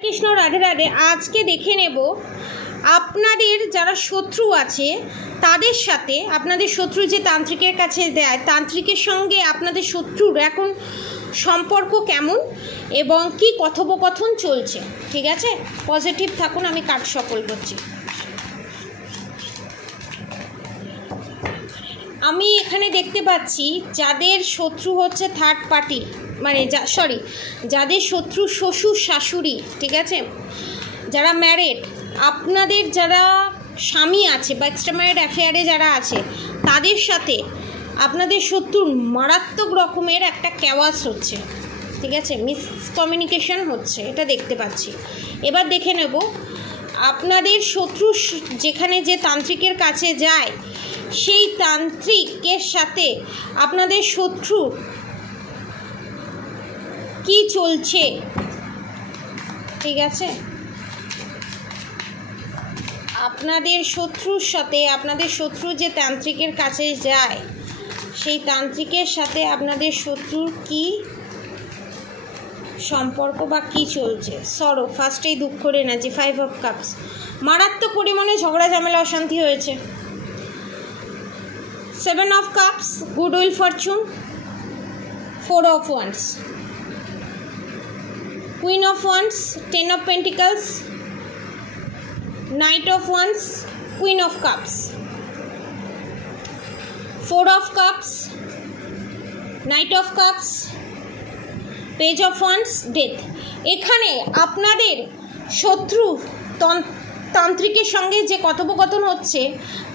কৃষ্ণ রাধে রাধে। আজকে দেখে নেব আপনাদের যারা শত্রু আছে তাদের সাথে, আপনাদের শত্রু যে তান্ত্রিকের কাছে দেয়, তান্ত্রিকের সঙ্গে আপনাদের শত্রুর এখন সম্পর্ক কেমন এবং কি কথোপকথন চলছে। ঠিক আছে, পজিটিভ থাকুন। আমি কার্ড সফল করছি। আমি এখানে দেখতে পাচ্ছি যাদের শত্রু হচ্ছে থার্ড পার্টি, মানে যাদের শত্রু শ্বশুর শাশুড়ি, ঠিক আছে, যারা ম্যারেড, আপনাদের যারা স্বামী আছে বা এক্সট্রা ম্যারেড অ্যাফেয়ারে যারা আছে, তাদের সাথে আপনাদের শত্রুর মারাত্মক রকমের একটা ক্যাওয়াস হচ্ছে। ঠিক আছে, মিসকমিউনিকেশন হচ্ছে, এটা দেখতে পাচ্ছি। এবার দেখে নেব আপনাদের শত্রু যেখানে যে তান্ত্রিকের কাছে যায়, সেই তান্ত্রিকের সাথে আপনাদের শত্রু কি চলছে। ঠিক আছে, আপনাদের শত্রুর সাথে, আপনাদের শত্রু যে তান্ত্রিকের কাছে যায়, সেই তান্ত্রিকের সাথে আপনাদের শত্রুর কি সম্পর্ক বা কি চলছে। সরো, ফার্স্টেই দুঃখ এনার্জি, 5 অফ কাপস, মারাত্মক পরিমাণে ঝগড়া ঝামেলা অশান্তি হয়েছে। 7 of cups, good will Fortune, 4 of wands, Queen of Wands, 10 of Pentacles, Knight of Wands, Queen of Cups, 4 of Cups, Knight of Cups, Page of Wands, Death। এখানে আপনাদের শত্রু তান্ত্রিকের সঙ্গে যে কথোপকথন হচ্ছে,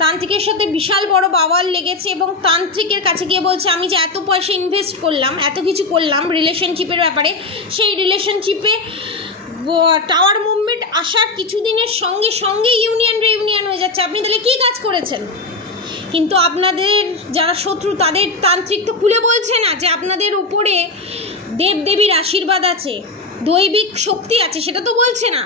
তান্ত্রিকের সাথে বিশাল বড় বাওয়াল লেগেছে এবং তান্ত্রিকের কাছে গিয়ে বলছে আমি যে এত পয়সা ইনভেস্ট করলাম, এত কিছু করলাম রিলেশনশিপের ব্যাপারে, সেই রিলেশনশিপে টাওয়ার মুভমেন্ট আসার কিছুদিনের সঙ্গে সঙ্গে রিউনিয়ন হয়ে যাচ্ছে। আপনি তাহলে কী কাজ করেছেন? কিন্তু আপনাদের যারা শত্রু, তাদের তান্ত্রিক তো খুলে বলছে না যে আপনাদের উপরে দেবদেবীর আশীর্বাদ আছে, দৈবিক শক্তি আছে, সেটা তো বলছে না।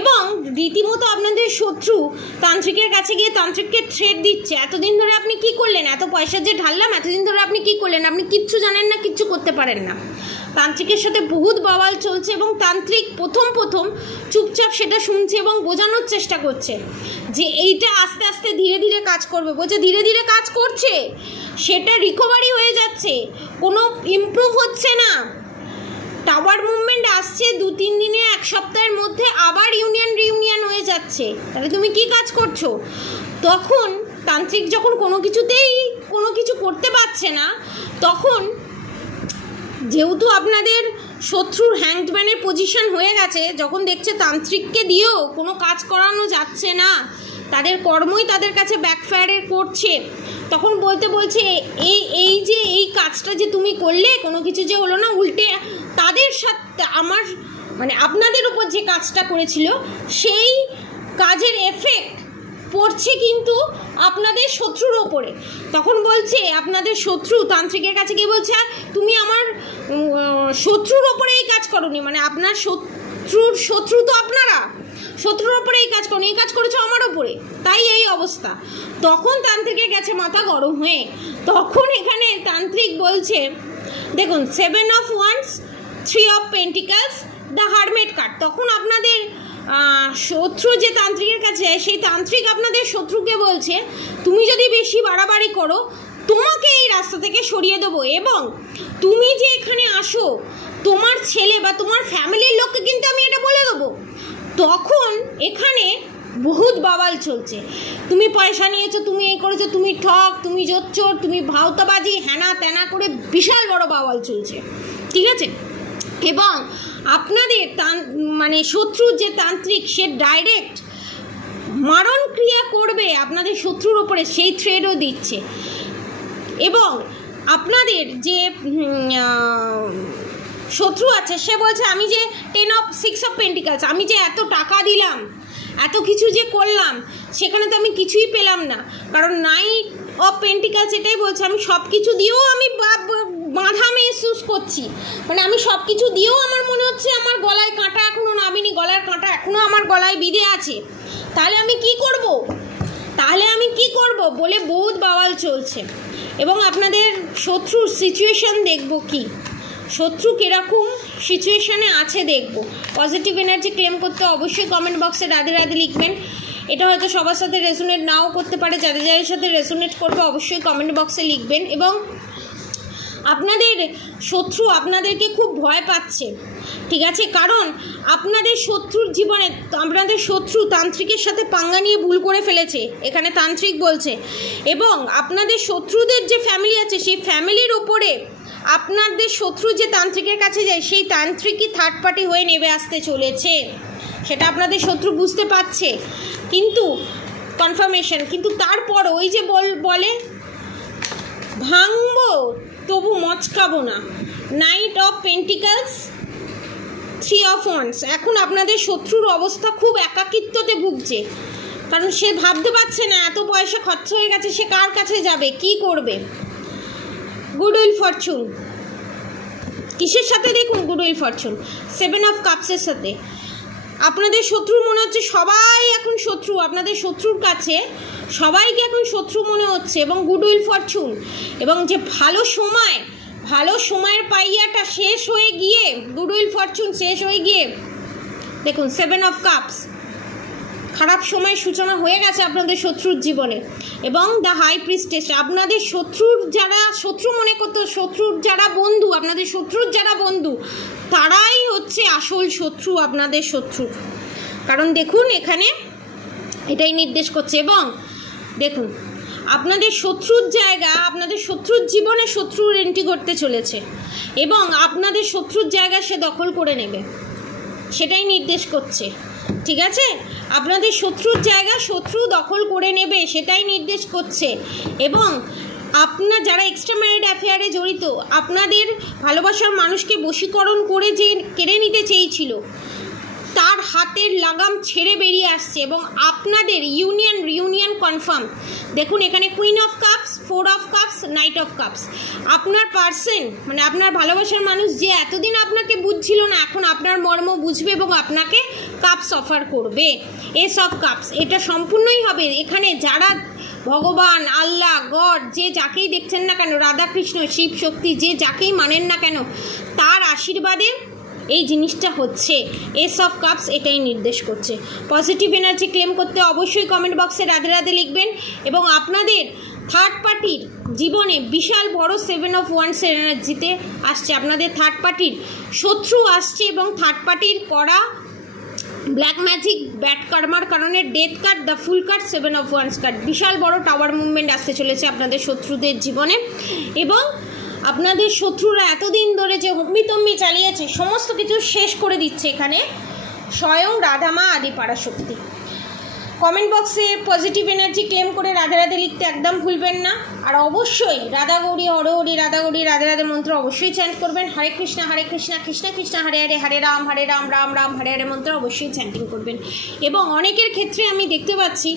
এবং রীতিমতো আপনাদের শত্রু তান্ত্রিকের কাছে গিয়ে তান্ত্রিককে থ্রেট দিচ্ছে, এতদিন ধরে আপনি কি করলেন, এত পয়সা যে ঢাললাম, এতদিন ধরে আপনি কি করলেন, আপনি কিচ্ছু জানেন না, কিচ্ছু করতে পারেন না। তান্ত্রিকের সাথে বহুত বাওয়াল চলছে এবং তান্ত্রিক প্রথম চুপচাপ সেটা শুনছে এবং বোঝানোর চেষ্টা করছে যে এইটা আস্তে আস্তে ধীরে ধীরে কাজ করবে। বলছে ধীরে ধীরে কাজ করছে, সেটা রিকভারি হয়ে যাচ্ছে, কোনো ইমপ্রুভ হচ্ছে না। টাওয়ার মুভমেন্ট আসছে 2-3 দিনে, 1 সপ্তাহের মধ্যে আবার রিউনিয়ন হয়ে যাচ্ছে। তাহলে তুমি কি কাজ করছো? তখন তান্ত্রিক যখন কোনো কিছু করতে পারছে না, তখন যেহেতু আপনাদের শত্রুর হ্যাংডম্যানের পজিশন হয়ে গেছে, যখন দেখছে তান্ত্রিককে দিয়েও কোনো কাজ করানো যাচ্ছে না, তাদের কর্মই তাদের কাছে ব্যাকফায়ারে করছে, তখন বলছে এই কাজটা যে তুমি করলে, কোনো কিছু যে হলো না, উল্টে তাদের সাথে আমার আপনাদের উপর যে কাজটা করেছিল সেই কাজের এফেক্ট পড়ছে কিন্তু আপনাদের শত্রুর ওপরে। তখন বলছে আপনাদের শত্রু তান্ত্রিকের কাছে গিয়ে বলছে তুমি আমার শত্রুর ওপরে এই কাজ করোনি, আপনার শত্রু তো আপনারা, শত্রুর ওপরে এই কাজ করো, এই কাজ করেছো আমার ওপরে, তাই এই অবস্থা। তখন তান্ত্রিকের গেছে মাথা গরম হয়ে। তখন এখানে তান্ত্রিক বলছে, দেখুন 7 of once, 3 of pentacles, the hermit card. তখন আপনাদের শত্রু যে তান্ত্রিকের কাছে যায়, সেই তান্ত্রিক আপনাদের শত্রুকে বলছে তুমি যদি বেশি বাড়াবাড়ি করো, তোমাকে এই রাস্তা থেকে সরিয়ে দেবো, এবং তুমি যে এখানে আসো, তোমার ছেলে বা তোমার ফ্যামিলির লোককে কিন্তু আমি এটা বলে দেবো। তখন এখানে বহুত বাওয়াল চলছে, তুমি পয়সা নিয়েছো, তুমি এই করেছো, তুমি ঠক, তুমি জোচ্চোর, তুমি ভাওতাবাজি, হ্যানা ত্যানা করে বিশাল বড় বাওয়াল চলছে। ঠিক আছে, এবং আপনাদের শত্রুর যে তান্ত্রিক, সে ডাইরেক্ট মারণ ক্রিয়া করবে আপনাদের শত্রুর ওপরে, সেই থ্রেডও দিচ্ছে। এবং আপনাদের যে শত্রু আছে, সে বলছে আমি যে 6 অফ পেন্টিকালস, আমি যে এত টাকা দিলাম, এত কিছু যে করলাম, সেখানে তো আমি কিছুই পেলাম না, কারণ 9 অফ পেন্টিকালস এটাই বলছে আমি সব কিছু দিয়েও আমি বাঁধা মেহসুস করছি, আমি সব কিছু দিয়েও আমার মনে হচ্ছে আমার গলায় কাঁটা এখনও নামিনি, গলার কাঁটা এখনও আমার গলায় বিঁধে আছে, তাহলে আমি কি করব বলে বহুত বাওয়াল চলছে। এবং আপনাদের শত্রুর সিচুয়েশন দেখব কি, শত্রু কীরকম সিচুয়েশনে আছে দেখব। পজিটিভ এনার্জি ক্লেম করতে অবশ্যই কমেন্ট বক্সে রাধে রাধে লিখবেন। এটা হয়তো সবার সাথে রেজোনেট নাও করতে পারে, যাদের যাদের সাথে রেজোনেট করবে অবশ্যই কমেন্ট বক্সে লিখবেন। এবং আপনাদের শত্রু আপনাদেরকে খুব ভয় পাচ্ছে, ঠিক আছে, কারণ আপনাদের শত্রুর জীবনে আপনাদের শত্রু তান্ত্রিকের সাথে পাঙ্গা নিয়ে ভুল করে ফেলেছে, এখানে তান্ত্রিক বলছে। এবং আপনাদের শত্রুদের যে ফ্যামিলি আছে সেই ফ্যামিলির ওপরে আপনাদের শত্রু যে তান্ত্রিকের কাছে যায় সেই তান্ত্রিকই থার্ড পার্টি হয়ে নেমে আসতে চলেছে, সেটা আপনাদের শত্রু বুঝতে পারছে। কিন্তু কনফার্মেশন, কিন্তু তারপর ওই যে বলে ভাঙবো তবু মচকাবো না। Night of pentacles, 3 of wands. এখন আপনাদের শত্রুর অবস্থা খুব একাকিত্বতে ভুগছে, কারণ সে ভাবতে পারছে না এত পয়সা খরচ হয়ে গেছে, সে কার কাছে যাবে, কি করবে। গুড উইল ফরচুন কিসের সাথে দেখুন, গুড উইল ফরচুন 7 অফ কাপসের সাথে। আপনাদের শত্রু মনে হচ্ছে সবাই এখন শত্রু, আপনাদের শত্রুর কাছে সবাইকে এখন শত্রু মনে হচ্ছে। এবং গুড উইল ফরচুন, এবং যে ভালো সময়ের পাইয়াটা শেষ হয়ে গিয়ে, গুড উইল ফরচুন শেষ হয়ে গিয়ে দেখুন 7 অফ কাপস, খারাপ সময়ের সূচনা হয়ে গেছে আপনাদের শত্রুর জীবনে। এবং দ্য হাই প্রিস্টেস, আপনাদের শত্রুর যারা শত্রু মনে করতো, শত্রুর যারা বন্ধু, আপনাদের শত্রুর যারা বন্ধু তারাই হচ্ছে আসল শত্রু আপনাদের শত্রু। কারণ দেখুন এখানে এটাই নির্দেশ করছে। এবং দেখুন আপনাদের শত্রুর জায়গা, আপনাদের শত্রুর জীবনে শত্রুর এন্ট্রি করতে চলেছে এবং আপনাদের শত্রুর জায়গা সে দখল করে নেবে, সেটাই নির্দেশ করছে, ঠিক আছে। আপনাদের শত্রুর জায়গা শত্রু দখল করে নেবে সেটাই নির্দেশ করছে। এবং আপনার যারা এক্সট্রা ম্যারিড অ্যাফেয়ারে জড়িত, আপনাদের ভালোবাসার মানুষকে বশীকরণ করে যে কেড়ে নিতে চেয়েছিল তার হাতের লাগাম ছেড়ে বেরিয়ে আসছে এবং আপনাদের রিউনিয়ন কনফার্ম। দেখুন এখানে queen of cups, 4 of cups, night of cups. আপনার পার্সন মানে আপনার ভালোবাসার মানুষ যে এতদিন আপনাকে বুঝছিল না, এখন আপনার মর্ম বুঝবে এবং আপনাকে কাপস অফার করবে। এস অফ কাপস, এটা সম্পূর্ণই হবে এখানে যারা ভগবান, আল্লাহ, গড, যে যাকেই দেখছেন না কেন, রাধাকৃষ্ণ, শিব শক্তি, যে যাকেই মানেন না কেন, তার আশীর্বাদে এই জিনিসটা হচ্ছে। এস অফ কাপস এটাই নির্দেশ করছে। পজিটিভ এনার্জি ক্লেম করতে অবশ্যই কমেন্ট বক্সে রাধে রাধে লিখবেন। এবং আপনাদের থার্ড পার্টির জীবনে বিশাল বড় 7 অফ ওয়ান্সের এনার্জিতে আসছে, আপনাদের থার্ড পার্টির শত্রু আসছে এবং থার্ড পার্টির করা ব্ল্যাক ম্যাজিক, ব্যাড কার্মার কারণে death card, the fool card, 7 of wands card, বিশাল বড় টাওয়ার মুভমেন্ট আসতে চলেছে আপনাদের শত্রুদের জীবনে। এবং আপনাদের শত্রুরা এতদিন ধরে যে হুম্মি চালিয়েছে সমস্ত কিছু শেষ করে দিচ্ছে এখানে স্বয়ং রাধামা আদিপরাশক্তি। কমেন্ট বক্সে পজিটিভ এনার্জি ক্লেম করে রাধে রাধে লিখতে একদম ভুলবেন না। আর অবশ্যই রাধা গৌরী হরি রাধা গৌরী রাধে রাধে মন্ত্র অবশ্যই চ্যান্ট করবেন। হরে কৃষ্ণ কৃষ্ণ কৃষ্ণ হরে হরে, হরে রাম রাম রাম হরে হরে মন্ত্র অবশ্যই চ্যান্টিং করবেন। এবং অনেকের ক্ষেত্রে আমি দেখতে পাচ্ছি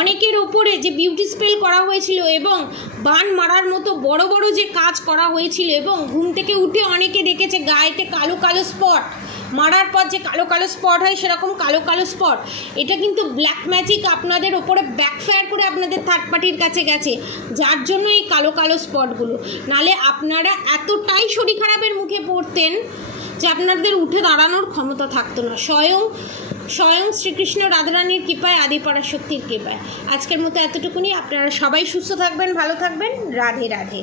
অনেকের ওপরে যে বিউটি স্পেল করা হয়েছিল এবং বান মারার মতো বড় বড় যে কাজ করা হয়েছিল এবং ঘুম থেকে উঠে অনেকে দেখেছে গায়েতে কালো কালো স্পট, মারার পর যে কালো কালো স্পট হয় সেরকম কালো কালো স্পট, এটা কিন্তু ব্ল্যাক ম্যাজিক আপনাদের ওপরে ব্যাকফায়ার করে আপনাদের থার্ড পার্টির কাছে গেছে, যার জন্য এই কালো কালো স্পটগুলো। নালে আপনারা এতটাই শরীর খারাপের মুখে পড়তেন যে আপনাদের উঠে দাঁড়ানোর ক্ষমতা থাকতো না। স্বয়ং শ্রীকৃষ্ণ রাধারানীর কৃপায়, আদিপরাশক্তির কৃপায়। আজকের মতো এতটুকুনি। আপনারা সবাই সুস্থ থাকবেন, ভালো থাকবেন। রাধে রাধে।